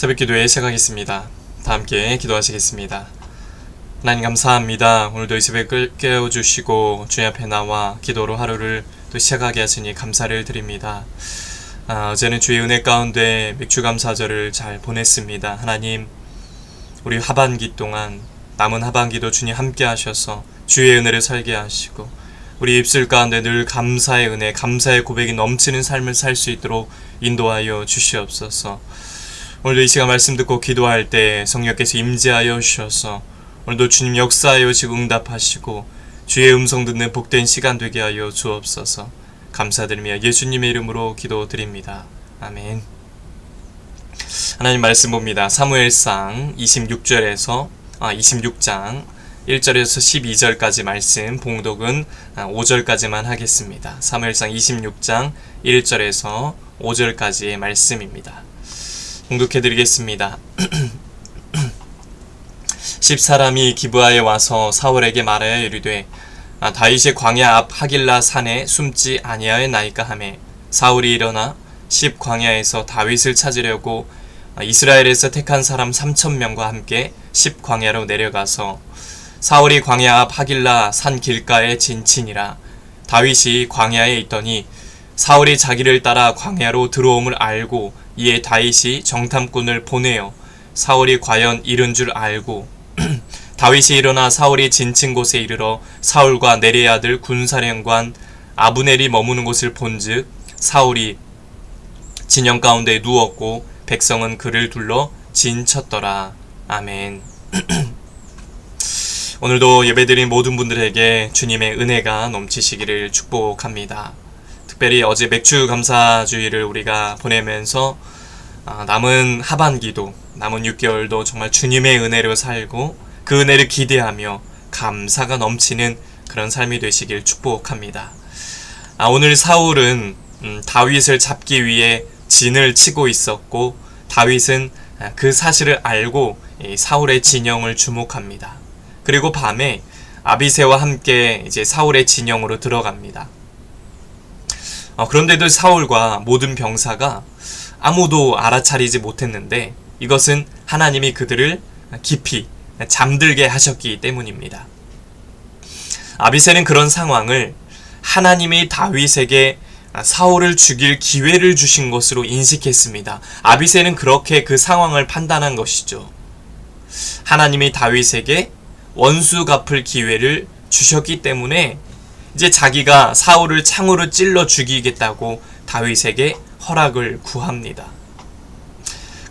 새벽기도에 시작하겠습니다. 다 함께 기도하시겠습니다. 하나님 감사합니다. 오늘도 이 새벽을 깨워주시고 주님 앞에 나와 기도로 하루를 또 시작하게 하시니 감사를 드립니다. 어제는 주의 은혜 가운데 맥주감사절을 잘 보냈습니다. 하나님, 우리 하반기 동안 남은 하반기도 주님 함께 하셔서 주의 은혜를 살게 하시고 우리 입술 가운데 늘 감사의 은혜, 감사의 고백이 넘치는 삶을 살 수 있도록 인도하여 주시옵소서. 오늘도 이 시간 말씀 듣고 기도할 때 성령께서 임재하여 주셔서 오늘도 주님 역사하여 지금 응답하시고 주의 음성 듣는 복된 시간 되게 하여 주옵소서. 감사드리며 예수님의 이름으로 기도드립니다. 아멘. 하나님 말씀 봅니다. 사무엘상 26장 1절에서 12절까지 말씀, 봉독은 5절까지만 하겠습니다. 사무엘상 26장 1절에서 5절까지의 말씀입니다. 봉독해드리겠습니다. 10사람이 기브아에 와서 사울에게 말하여 이르되 다윗이 광야 앞 하길라 산에 숨지 아니하였나이까 하매 사울이 일어나 10 광야에서 다윗을 찾으려고 이스라엘에서 택한 사람 3,000명과 함께 10 광야로 내려가서 사울이 광야 앞 하길라 산 길가에 진치니라. 다윗이 광야에 있더니 사울이 자기를 따라 광야로 들어옴을 알고 이에 다윗이 정탐꾼을 보내어 사울이 과연 이른 줄 알고 다윗이 일어나 사울이 진친 곳에 이르러 사울과 네리의 아들 군사령관 아브넬이 머무는 곳을 본즉 사울이 진영 가운데 누웠고 백성은 그를 둘러 진쳤더라. 아멘. 오늘도 예배드린 모든 분들에게 주님의 은혜가 넘치시기를 축복합니다. 특별히 어제 맥주 감사주의를 우리가 보내면서 남은 하반기도, 남은 6개월도 정말 주님의 은혜로 살고 그 은혜를 기대하며 감사가 넘치는 그런 삶이 되시길 축복합니다. 오늘 사울은 다윗을 잡기 위해 진을 치고 있었고 다윗은 그 사실을 알고 사울의 진영을 주목합니다. 그리고 밤에 아비새와 함께 이제 사울의 진영으로 들어갑니다. 그런데도 사울과 모든 병사가 아무도 알아차리지 못했는데 이것은 하나님이 그들을 깊이 잠들게 하셨기 때문입니다. 아비새는 그런 상황을 하나님이 다윗에게 사울을 죽일 기회를 주신 것으로 인식했습니다. 아비새는 그렇게 그 상황을 판단한 것이죠. 하나님이 다윗에게 원수 갚을 기회를 주셨기 때문에 이제 자기가 사울을 창으로 찔러 죽이겠다고 다윗에게 허락을 구합니다.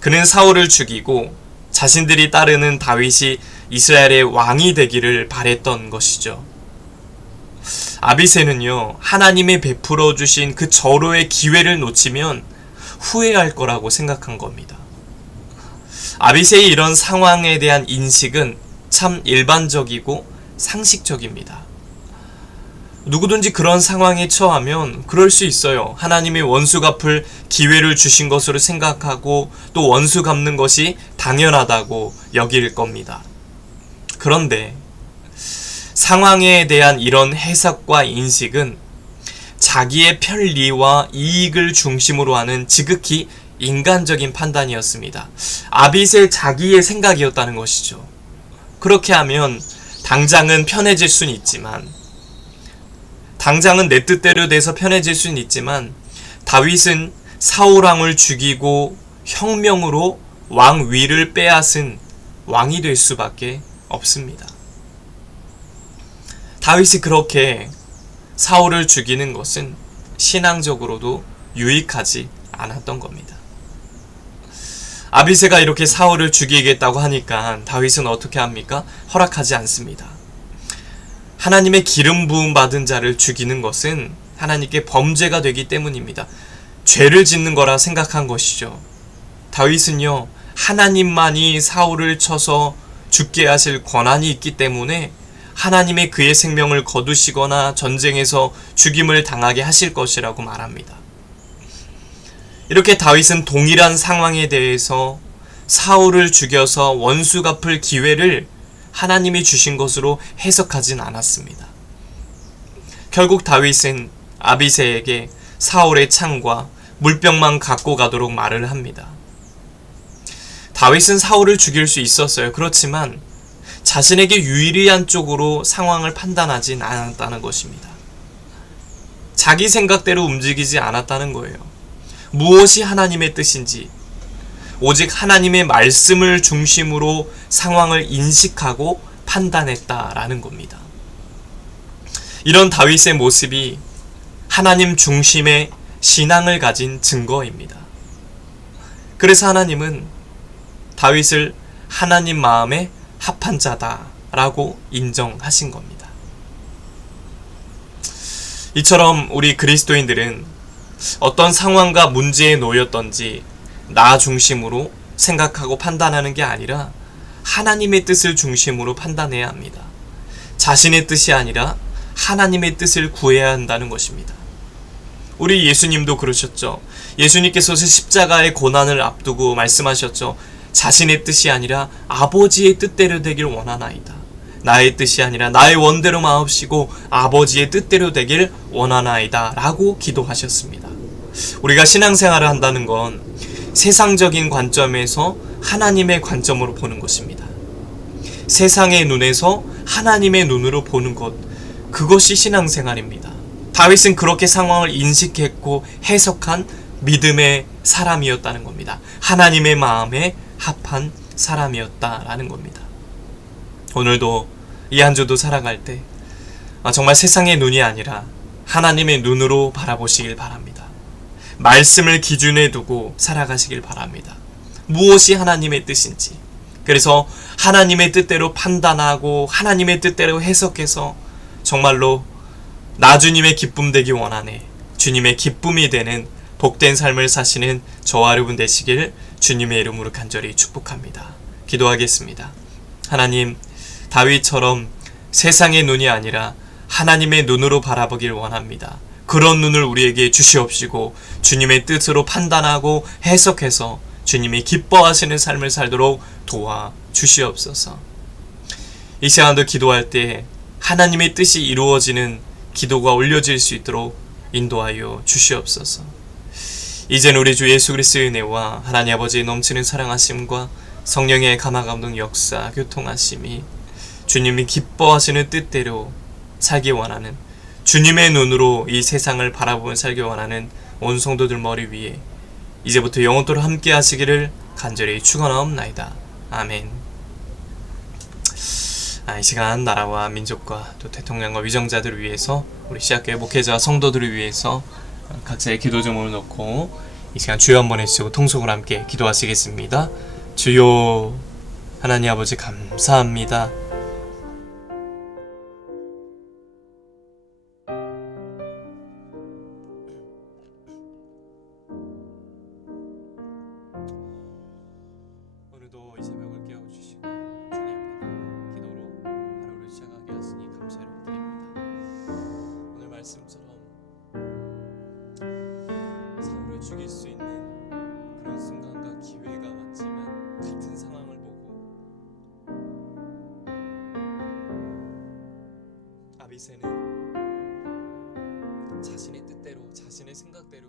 그는 사울을 죽이고 자신들이 따르는 다윗이 이스라엘의 왕이 되기를 바랬던 것이죠. 아비새는요, 하나님이 베풀어 주신 그 절호의 기회를 놓치면 후회할 거라고 생각한 겁니다. 아비새의 이런 상황에 대한 인식은 참 일반적이고 상식적입니다. 누구든지 그런 상황에 처하면 그럴 수 있어요. 하나님이 원수 갚을 기회를 주신 것으로 생각하고 또 원수 갚는 것이 당연하다고 여길 겁니다. 그런데 상황에 대한 이런 해석과 인식은 자기의 편리와 이익을 중심으로 하는 지극히 인간적인 판단이었습니다. 아비새 자기의 생각이었다는 것이죠. 그렇게 하면 당장은 편해질 수는 있지만 당장은 내 뜻대로 돼서 편해질 수는 있지만 다윗은 사울왕을 죽이고 혁명으로 왕위를 빼앗은 왕이 될 수밖에 없습니다. 다윗이 그렇게 사울을 죽이는 것은 신앙적으로도 유익하지 않았던 겁니다. 아비새가 이렇게 사울을 죽이겠다고 하니까 다윗은 어떻게 합니까? 허락하지 않습니다. 하나님의 기름 부음 받은 자를 죽이는 것은 하나님께 범죄가 되기 때문입니다. 죄를 짓는 거라 생각한 것이죠. 다윗은요, 하나님만이 사울을 쳐서 죽게 하실 권한이 있기 때문에 하나님의 그의 생명을 거두시거나 전쟁에서 죽임을 당하게 하실 것이라고 말합니다. 이렇게 다윗은 동일한 상황에 대해서 사울을 죽여서 원수 갚을 기회를 하나님이 주신 것으로 해석하진 않았습니다. 결국 다윗은 아비새에게 사울의 창과 물병만 갖고 가도록 말을 합니다. 다윗은 사울을 죽일 수 있었어요. 그렇지만 자신에게 유리한 쪽으로 상황을 판단하진 않았다는 것입니다. 자기 생각대로 움직이지 않았다는 거예요. 무엇이 하나님의 뜻인지 오직 하나님의 말씀을 중심으로 상황을 인식하고 판단했다라는 겁니다. 이런 다윗의 모습이 하나님 중심의 신앙을 가진 증거입니다. 그래서 하나님은 다윗을 하나님 마음에 합한 자다라고 인정하신 겁니다. 이처럼 우리 그리스도인들은 어떤 상황과 문제에 놓였던지 나 중심으로 생각하고 판단하는 게 아니라 하나님의 뜻을 중심으로 판단해야 합니다. 자신의 뜻이 아니라 하나님의 뜻을 구해야 한다는 것입니다. 우리 예수님도 그러셨죠. 예수님께서 십자가의 고난을 앞두고 말씀하셨죠. 자신의 뜻이 아니라 아버지의 뜻대로 되길 원하나이다. 나의 뜻이 아니라 나의 원대로 마옵시고 아버지의 뜻대로 되길 원하나이다 라고 기도하셨습니다. 우리가 신앙생활을 한다는 건 세상적인 관점에서 하나님의 관점으로 보는 것입니다. 세상의 눈에서 하나님의 눈으로 보는 것, 그것이 신앙생활입니다. 다윗은 그렇게 상황을 인식했고 해석한 믿음의 사람이었다는 겁니다. 하나님의 마음에 합한 사람이었다라는 겁니다. 오늘도 이 한 주도 살아갈 때 정말 세상의 눈이 아니라 하나님의 눈으로 바라보시길 바랍니다. 말씀을 기준에 두고 살아가시길 바랍니다. 무엇이 하나님의 뜻인지, 그래서 하나님의 뜻대로 판단하고 하나님의 뜻대로 해석해서 정말로 나 주님의 기쁨 되기 원하네, 주님의 기쁨이 되는 복된 삶을 사시는 저와 여러분 되시길 주님의 이름으로 간절히 축복합니다. 기도하겠습니다. 하나님, 다윗처럼 세상의 눈이 아니라 하나님의 눈으로 바라보길 원합니다. 그런 눈을 우리에게 주시옵시고 주님의 뜻으로 판단하고 해석해서 주님이 기뻐하시는 삶을 살도록 도와주시옵소서. 이 시간도 기도할 때 하나님의 뜻이 이루어지는 기도가 올려질 수 있도록 인도하여 주시옵소서. 이제는 우리 주 예수 그리스도의 은혜와 하나님 아버지의 넘치는 사랑하심과 성령의 감화감동 역사 교통하심이 주님이 기뻐하시는 뜻대로 살기 원하는, 주님의 눈으로 이 세상을 바라보며 살기 원하는 온 성도들 머리 위에 이제부터 영원토록 함께 하시기를 간절히 축원하옵나이다. 아멘. 이 시간 나라와 민족과 또 대통령과 위정자들을 위해서, 우리 시학교회 목회자와 성도들을 위해서 각자의 기도 제목을 넣고 이 시간 주여 한번 해주시고 통속으로 함께 기도하시겠습니다. 주여, 하나님 아버지 감사합니다. 오늘도 이 새벽을 깨워주시고 주님 앞에 기도로 하루를 시작하게 하시니 감사를 드립니다. 오늘 말씀처럼 사울을 죽일 수 있는 그런 순간과 기회가 왔지만 같은 상황을 보고 아비새는 자신의 뜻대로, 자신의 생각대로